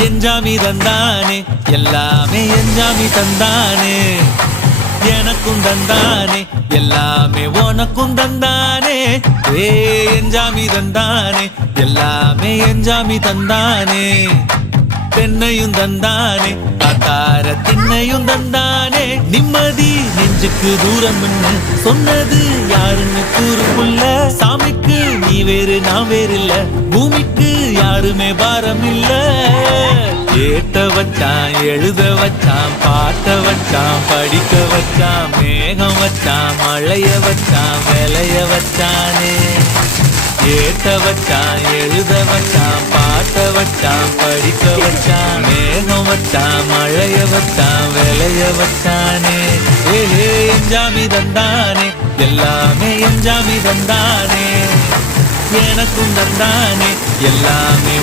எஞ்சாமி தந்தானே எல்லாமே எஞ்சாமி தந்தானே எனக்கும் தந்தானே எல்லாமே உனக்கும் தந்தானே ஏ எஞ்சாமி தந்தானே எல்லாமே எஞ்சாமி தந்தானே தென்னையும் தந்தானே காத்தார திண்ணையும் தந்தானே நிம்மதி நெஞ்சுக்கு தூரம் சொன்னது யாருன்னு கூறுக்குள்ள சாமிக்கு நீ வேறு நான் வேறு இல்ல பூமிக்கு யாருமே பாரம் இல்ல ஏத்த வச்சான் எழுத வச்சான் பாட்ட வச்சான் படிக்க வச்சான் மேகம் வச்சான் மழைய வச்சான் விளைய வச்சானே ஏத்த வச்சான் எழுத வச்சான் பாட்ட வச்சான் படிக்க வச்சான் மேகம் வச்சான் மழைய வச்சான் விளைய வச்சானே ஏ எஞ்சாமி தந்தானே எல்லாமே எஞ்சாமி தந்தானே எனக்கும் தந்தானே எல்லாமே